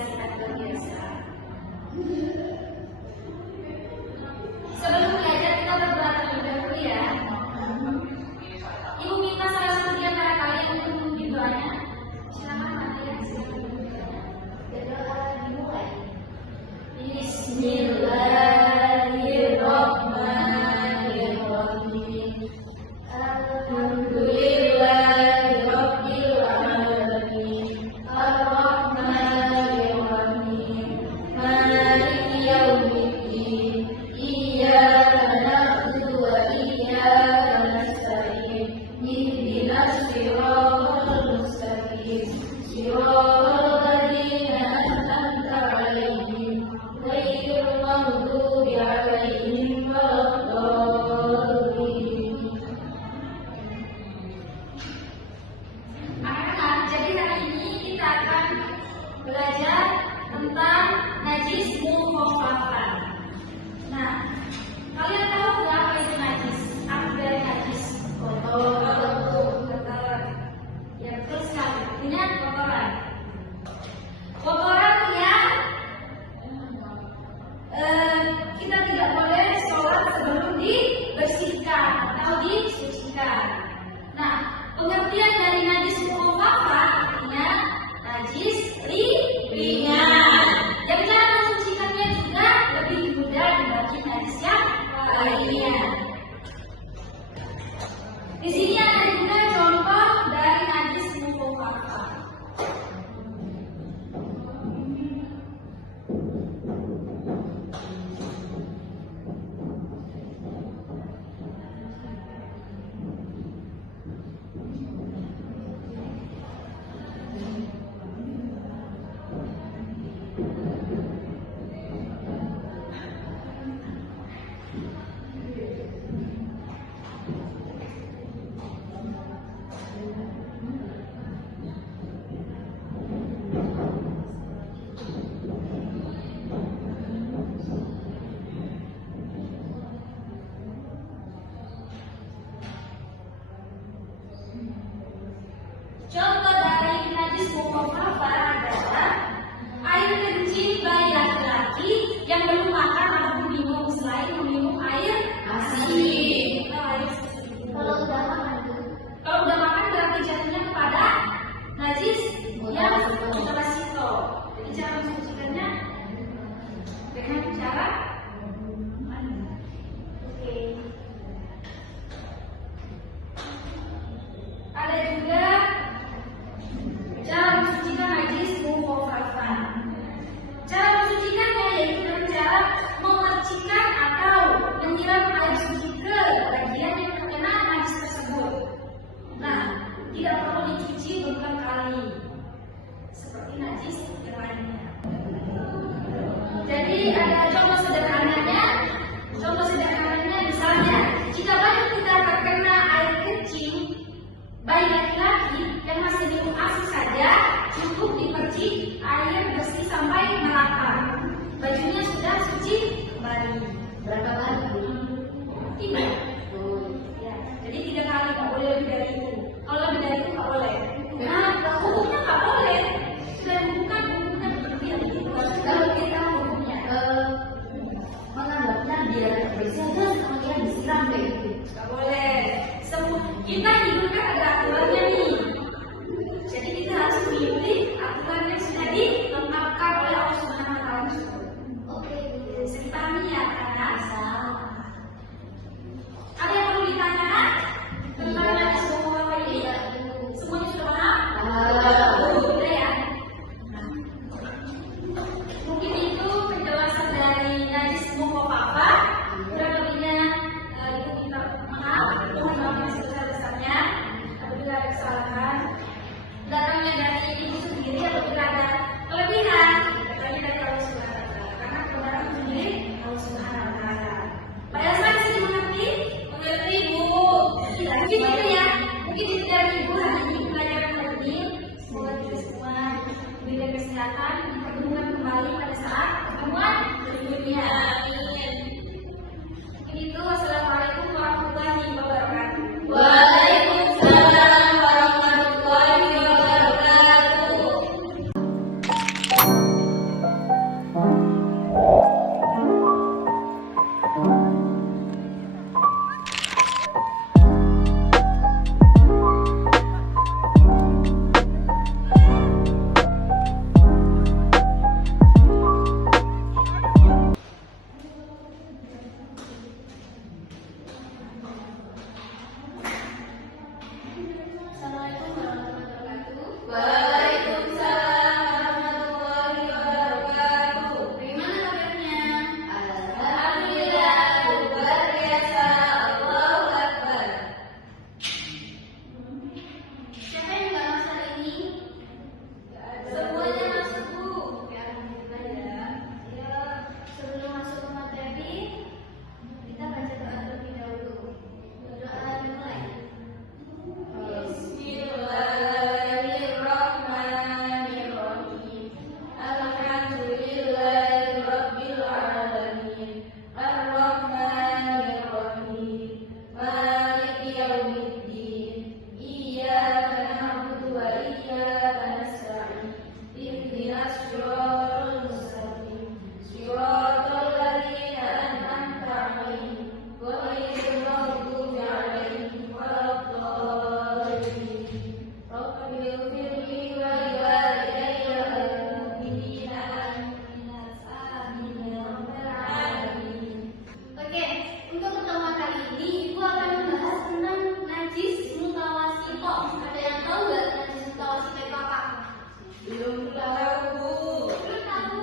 sehat luar biasa. Sebelum belajar kita berdoa terlebih dahulu ya. Ibu minta salah satu di antara kalian untuk memimpin doanya. Silakan Pak ya. Berdoa dimulai. Bismillahirrahmanirrahim. Alhamdulillahirabbil alamin. Arrahmanirrahim. Maliki yaumiddin. Iyyaka na'budu wa iyyaka nasta'in. Ihdinas siratal mustaqim. Siratal ladzina an'amta 'alaihim ghairil maghdubi 'alaihim waladdallin. Anak-anak, jadi hari ini kita akan belajar tentang najis mukhafafah. Nah, kalian tahu nggak apa itu najis? Arti dari najis? Kotor. Ya betul sekali. Artinya kotoran. Kotoran yang kita tidak boleh sholat sebelum dibersihkan atau disucikan. Nah, pengertian dari najis mukhafafah artinya najis ringan. Dan cara mensucikannya juga lebih mudah dibanding najis yang lainnya. Di sini ada juga contoh dari najis mukhafafah. Contoh dari najis mukhafafah adalah air kencing bayi laki-laki yang belum makan atau minum selain meminum air asin. Kalau udah makan berarti jatuhnya kepada najis yang mutasito. Jadi cara mensucikannya dengan cara ada juga cara mensucikan najis mukhafafah. Cara mensucikannya yaitu dengan cara memercikkan atau menyiram air suci ke bagian yang terkena najis tersebut. Nah, tidak perlu dicuci berulang kali seperti najis yang lainnya. Jadi ada contoh sederhananya. Contoh sederhananya misalnya, jika bayi kita terkena air kencing bayi laki-laki yang masih minum ASI saja, cukup dipercik air bersih sampai merata. Bajunya sudah suci kembali. Berapa kali? 3. Ya, jadi 3 kali, nggak boleh lebih dari itu. Kalau lebih dari itu nggak boleh. Nah, hukumnya nggak boleh. Sudah bukan seperti yang itu. Kalau kita hukumnya menganggapnya dia bersih aja, kemudian disiram deh. Nggak boleh. Kita hidup kan ada aturannya nih. Jadi kita harus mengikuti aturan yang sudah ditentukan.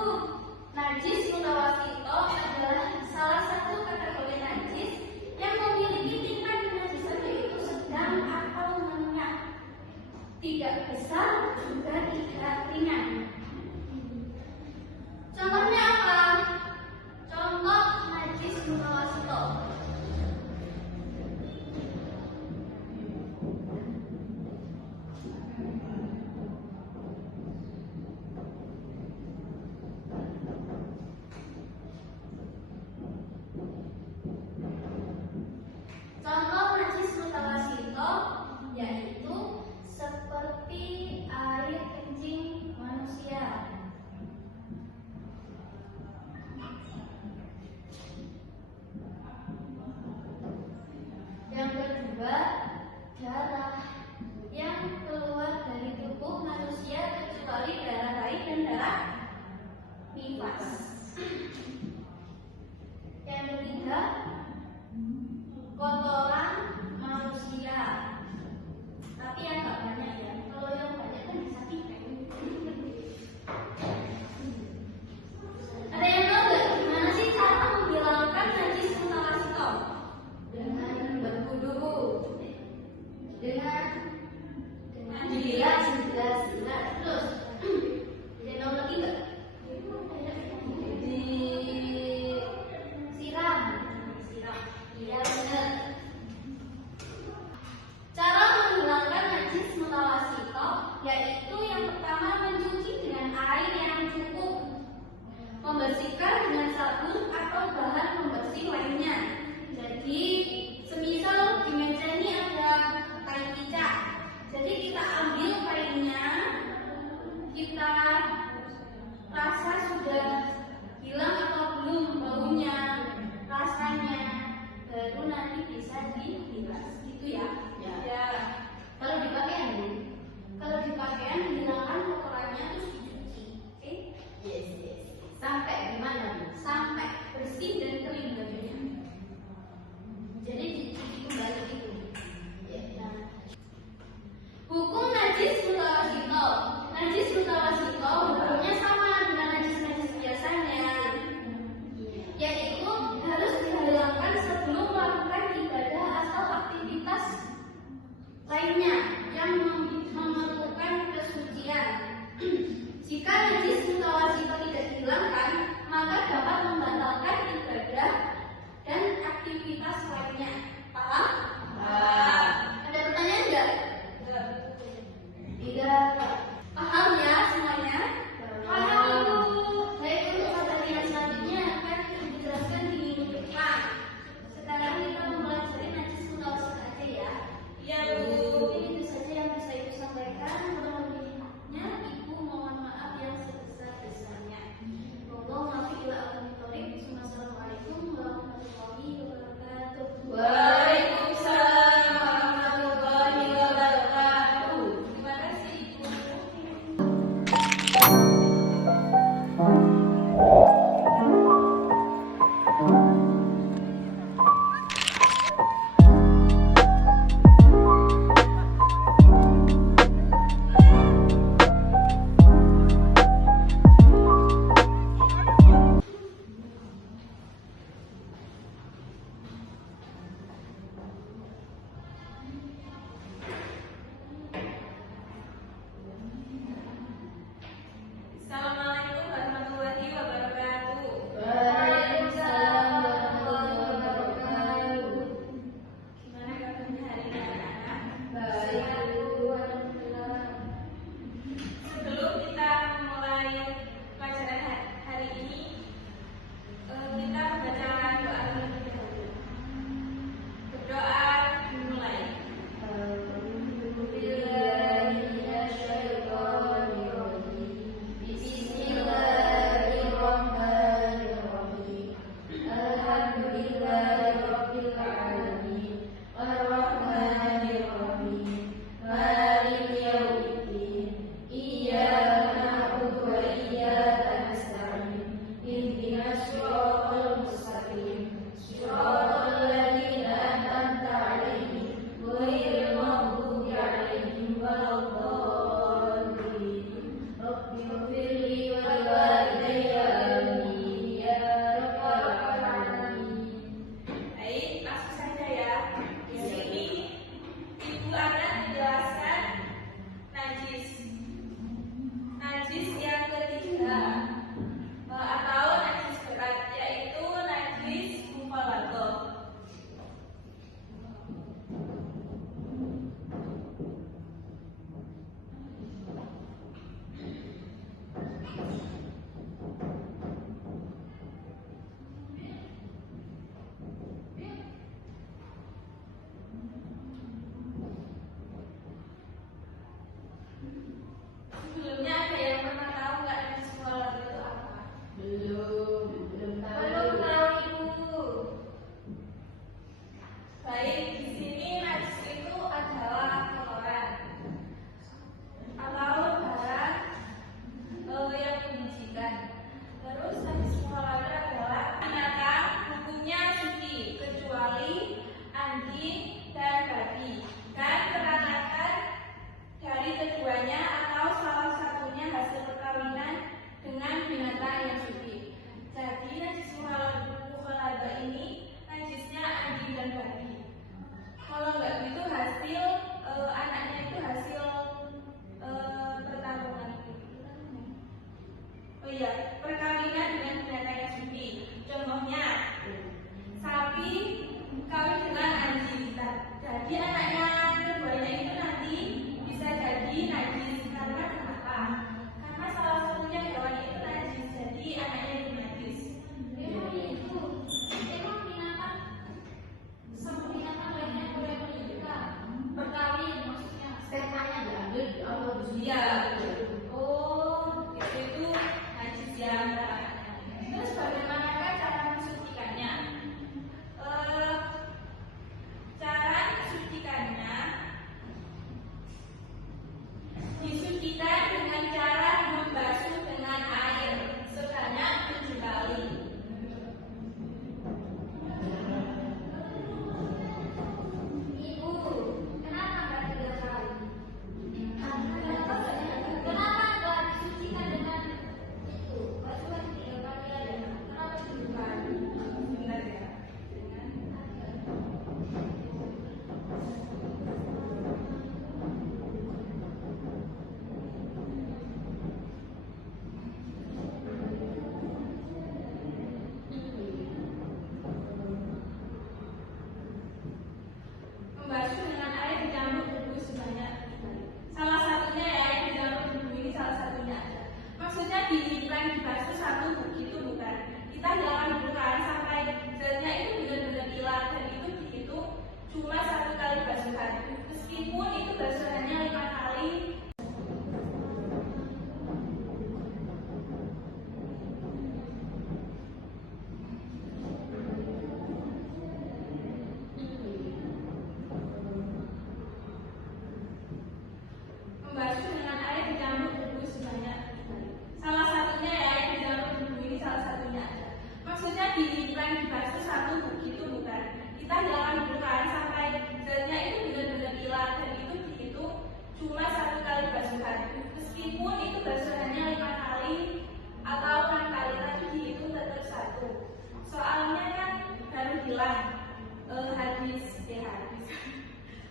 Najis mutawasito adalah salah satu kategori najis yang memiliki tingkat kenajisan yaitu sedang atau menengah, tidak besar juga tidak ringan. Contohnya apa? Contoh najis mutawasito. Contoh najis mutawasito yaitu seperti air kencing manusia. Yang kedua, darah yang keluar dari tubuh manusia kecuali darah haid dan darah nifas. Yang ketiga, kotoran manusia. Tapi yang nggak banyak ya. Kalau yang banyak kan bisa pipet. Ada yang tahu nggak gimana sih cara menghilangkan najis mutawasito? Dengan berwudu, dengan jilat, terus. Ada yang tahu lagi nggak? perkawinan dengan binatang yang suci. Contohnya, sapi kawin dengan anjing. Jadi anaknya keduanya itu nanti bisa jadi najis. Karena kenapa? Karena salah satunya hewan itu najis, jadi anaknya itu najis. Emang itu, emang binatang sama binatang lainnya boleh juga berkawin, maksudnya spermanya diambil di awal iya. Oh, itu najis ya. Terus bagaimanakah cara mensucikannya? Cara mensucikannya disucikan dengan cara membasuh dengan air sebanyak 7 kali. Ibu, kenapa nggak 3 kali? Kenapa nggak disucikan dengan itu? Basuhan 3 kali aja. Kenapa 7 kali? Benar ya. Membasuh dengan air dicampur debu sebanyak 3 kali. Salah satunya ya yang dicampur debu ini salah satunya ada. Maksudnya bukan dibasuh satu begitu bukan. Kita jangan bukan sampai zatnya itu benar-benar hilang dan itu cuma 1 kali basuhan. Meskipun itu basuhannya 5 kali. Membasuh dengan air dicampur debu sebanyak 3 kali. Salah satunya ya yang dicampur debu ini salah satunya ada. Maksudnya bukan dibasuh satu begitu bukan. Kita jangan bukan sampai zatnya itu benar-benar hilang dan itu cuma 1 kali basuhan. Meskipun itu basuhannya 5 kali atau 6 kali tapi dihitung tetap 1. Soalnya kan baru hilang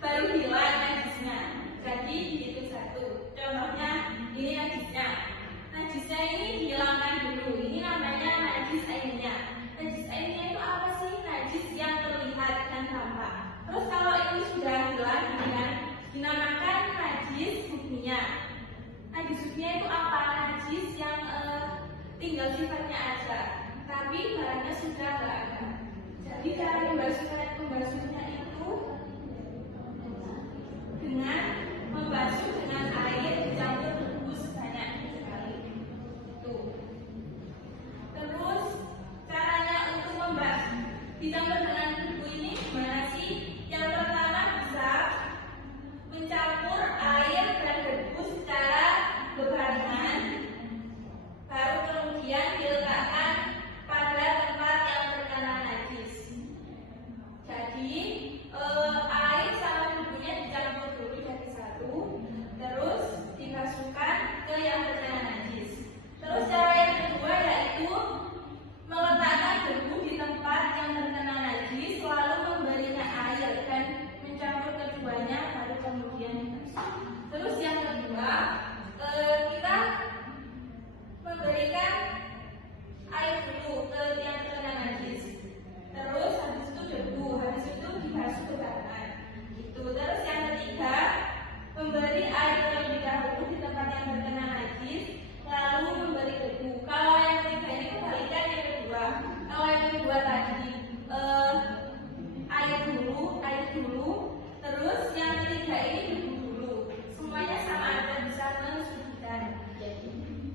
baru hilang najisnya. Jadi itu 1. Contohnya ini najisnya. Najisnya ini dihilangkan dulu. Ini namanya najis ainnya. Najis ainnya itu apa sih? Najis yang terlihat dan tampak. Terus kalau ini sudah hilang, dinamakan najis hukmiyah. Najis hukmiyah itu apa? Najis yang tinggal sifatnya aja, tapi barangnya sudah nggak ada. Jadi cara membasuhnya itu dengan membasuh dengan air dicampur debu sebanyak 3 kali. Tuh. Terus caranya untuk membasuh dicampur dengan debu ini gimana sih? Yang pertama bisa mencampur air dan debu secara berbarengan, baru kemudian diletakkan pada tempat yang terkena najis. Jadi air sama debunya dicampur dulu jadi 1, terus dimasukkan ke yang terkena najis. Terus cara yang kedua yaitu meletakkan debu di tempat yang terkena najis, lalu memberikan air dan mencampur keduanya, baru kemudian dibasuh. Terus yang kedua kita memberikan air dulu ke yang terkena najis. Terus habis itu debu, habis itu dibasuh kebarengan. Gitu. Terus yang ketiga memberi air terlebih dahulu di tempat yang terkena najis, lalu memberi debu. Kalau yang ketiga ini kebalikan yang kedua. Kalau yang kedua tadi air dulu, terus yang ketiga ini debu dulu. Semuanya sama ada bisa mensucikan.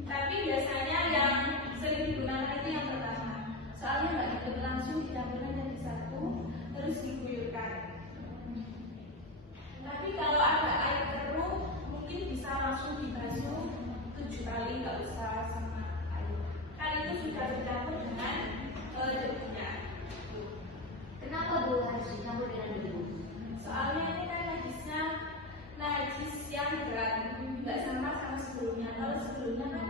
Tapi biasanya yang sering digunakan itu yang pertama. Soalnya nggak ikut langsung dicampurkan jadi 1, terus diguyurkan. Tapi kalau ada air keruh, mungkin bisa langsung dibasuh 7 kali, nggak usah sama air. Kan itu sudah dicampur dengan debunya. Kenapa Bu harus dicampur dengan debu? Soalnya ini kan najis yang berat, nggak sama sebelumnya. Kalau sebelumnya kan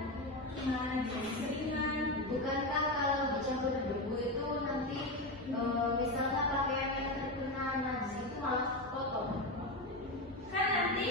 cuma najis ringan. Bukankah kalau dicampur debu itu nanti misalnya pakaian yang terkena najis itu malah kotor? Kan nanti